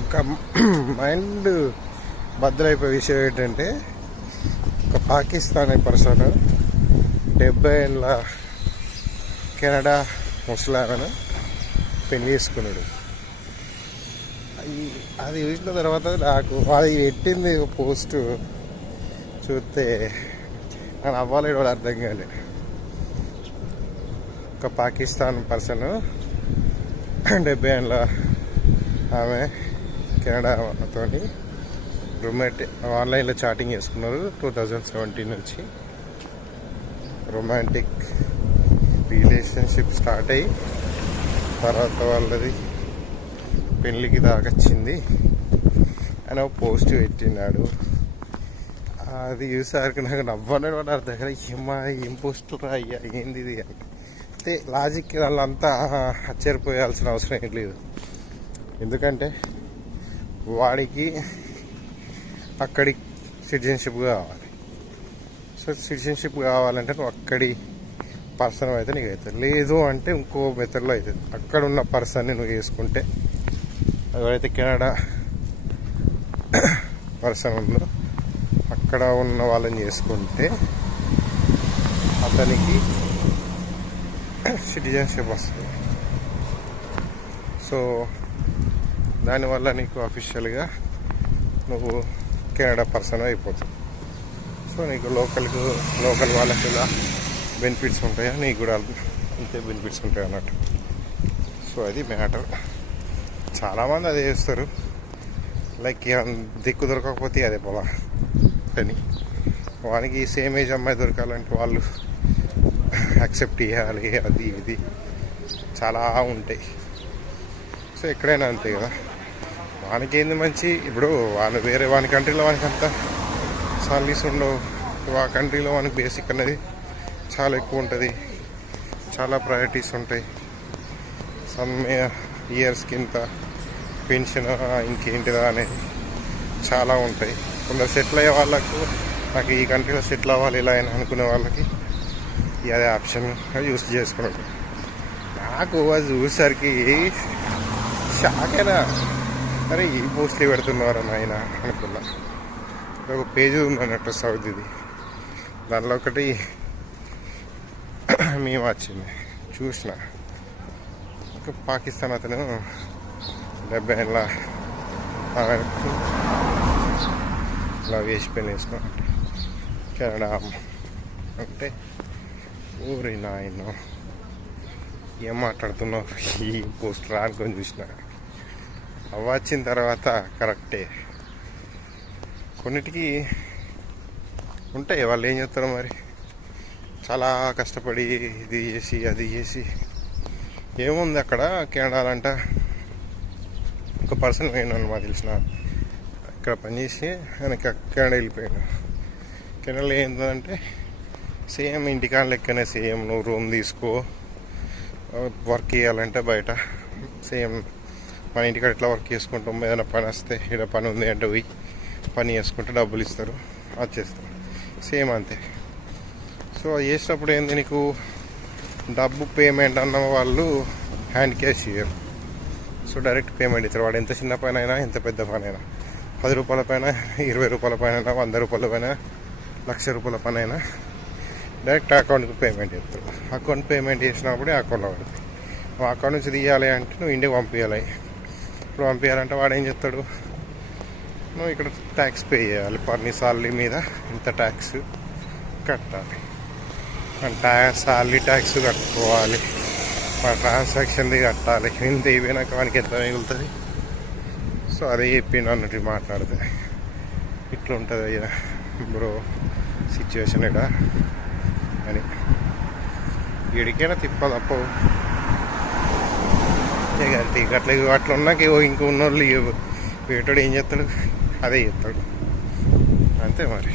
ఒక మైండ్ బద్దలైపోయే విషయం ఏంటంటే, ఒక పాకిస్తానీ పర్సన్ 70 ఏళ్ళ కెనడా ముసలామెను పెళ్లి చేసుకున్నాడు. అది చూసిన తర్వాత నాకు అది పెట్టింది పోస్ట్ చూస్తే నాకు అవ్వలేడు అర్థం కాలేదు. ఒక పాకిస్తాన్ పర్సన్ 70 ఏళ్ళ ఆమె కెనడాతో రొమాంటిక్ ఆన్లైన్లో చాటింగ్ చేసుకున్నారు. 2017 నుంచి రొమాంటిక్ రిలేషన్షిప్ స్టార్ట్ అయ్యి తర్వాత వాళ్ళది పెళ్ళికి దాకొచ్చింది అని ఒక పోస్ట్ పెట్టినాడు. అది చూసేసరికి నాకు నవ్వనే వాడు అర్థం కదా, ఏం పోస్టులు అయ్యా ఏంది ఇది అని. అయితే లాజిక్ వాళ్ళంతా ఆశ్చర్యపోయాల్సిన అవసరం ఏం లేదు. ఎందుకంటే వాడికి అక్కడి సిటిజన్షిప్ కావాలి. సో సిటిజన్షిప్ కావాలంటే నువ్వు అక్కడి పర్సన్ అయితే నీకు అవుతుంది. లేదు అంటే ఇంకో మెథడ్లో అవుతుంది. అక్కడ ఉన్న పర్సన్ని నువ్వు చేసుకుంటే, ఎవరైతే కెనడా పర్సన్ ఉందో అక్కడ ఉన్న వాళ్ళని చేసుకుంటే అతనికి సిటిజన్షిప్ వస్తుంది. సో దానివల్ల నీకు అఫీషియల్గా నువ్వు కెనడా పర్సన్ అయిపోతుంది. సో నీకు లోకల్ వాళ్ళకి ఇలా బెనిఫిట్స్ ఉంటాయా, నీకు కూడా అంతే బెనిఫిట్స్ ఉంటాయి అన్నట్టు. సో అది మ్యాటర్. చాలామంది అదే చేస్తారు. లైక్ దిక్కు దొరకకపోతే అదే పోలా అని, వానికి సేమ్ ఏజ్ అమ్మాయి దొరకాలంటే వాళ్ళు యాక్సెప్ట్ చేయాలి, అది ఇది చాలా ఉంటాయి. సో ఎక్కడైనా అంతే కదా, వానికి ఏంది మంచి. ఇప్పుడు వాళ్ళు వేరే వాని కంట్రీలో వానికి అంత సాలరీస్ ఉండవు. ఆ కంట్రీలో వానికి బేసిక్ అనేది చాలా ఎక్కువ ఉంటుంది, చాలా ప్రయారిటీస్ ఉంటాయి. సమ్ ఇయర్స్కి ఇంత పెన్షన్ ఇంకేంటిదా అనేది చాలా ఉంటాయి. కొందరు సెటిల్ అయ్యే వాళ్ళకు, నాకు ఈ కంట్రీలో సెటిల్ అవ్వాలి ఇలా అని అనుకునే వాళ్ళకి అదే ఆప్షన్ యూస్ చేసుకున్నాడు. నాకు అది చూసేసరికి షాక్ అయినా, అరే ఈ పోస్ట్లు పెడుతున్నారు ఆయన అనుకున్నా. ఒక పేజ్ ఉందన్నట్టు సౌదీది, దానిలో ఒకటి మేము వచ్చింది చూసిన. ఒక పాకిస్తాన్ అతను 70 ఏళ్ళ ఇలా వేసి పెళ్ళి వేసుకున్నాడు. కెనడా అంటే ఊరి నాయన ఏం మాట్లాడుతున్నావు ఈ పోస్ట్ రానుకొని చూసిన. అవి వచ్చిన తర్వాత కరెక్టే, కొన్నిటికి ఉంటాయి. వాళ్ళు ఏం చేస్తారో మరి, చాలా కష్టపడి ఇది చేసి అది చేసి. ఏముంది అక్కడ కెనడాలంట, ఒక పర్సన్ పోయినాను మాకు తెలిసిన, ఇక్కడ పనిచేసి ఆయనకి కెనడా వెళ్ళిపోయాను. కెనడాలో ఏంటంటే సేమ్ ఇంటికాడ లెక్కనే, సేమ్ నువ్వు రూమ్ తీసుకో, వర్క్ చేయాలంటే బయట సేమ్ మన ఇంటికాడ ఎట్లా వర్క్ చేసుకుంటాం. ఏదైనా పని వస్తే ఇక్కడ పని ఉంది అంటే పోయి పని చేసుకుంటే డబ్బులు ఇస్తారు, అది చేస్తారు. సేమ్ అంతే. సో అది చేసినప్పుడు ఏంది, నీకు డబ్బు పేమెంట్ అన్న వాళ్ళు హ్యాండ్ క్యాష్ చేయరు. సో డైరెక్ట్ పేమెంట్ ఇస్తారు. వాడు ఎంత చిన్న పని అయినా, ఎంత పెద్ద పని అయినా, 10 రూపాయల పైన, 20 రూపాయల పైన, 100 రూపాయల పైన, 1,00,000 రూపాయల పని అయినా డైరెక్ట్ అకౌంట్కి పేమెంట్ చేస్తారు. అకౌంట్ పేమెంట్ చేసినప్పుడే అకౌంట్లో పడుతుంది. నువ్వు అకౌంట్ నుంచి తీయాలి అంటే నువ్వు ఇంటికి పంపించాలి. ఇప్పుడు పంపించాలంటే వాడు ఏం చెప్తాడు, నువ్వు ఇక్కడ ట్యాక్స్ పే చేయాలి, పర్ని సాలరీ మీద ఇంత ట్యాక్స్ కట్టాలి, సాలరీ ట్యాక్స్ కట్టుకోవాలి, ట్రాన్సాక్షన్ది కట్టాలి. ఇంత అయిపోయినాక వానికి ఎంత మిగులుతుంది. సో అదే చెప్పిండు అన్నట్టు మాట్లాడితే ఇట్లా ఉంటుంది అయ్యా బ్రో సిచ్యువేషన్ ఇక్కడ అని. ఎడికైనా తిప్పదు అప్పు అంతే. అట్లా ఉన్నాక ఇంకో ఉన్నోళ్ళు వేటాడు ఏం చేస్తాడు, అదే చేస్తాడు అంతే మరి.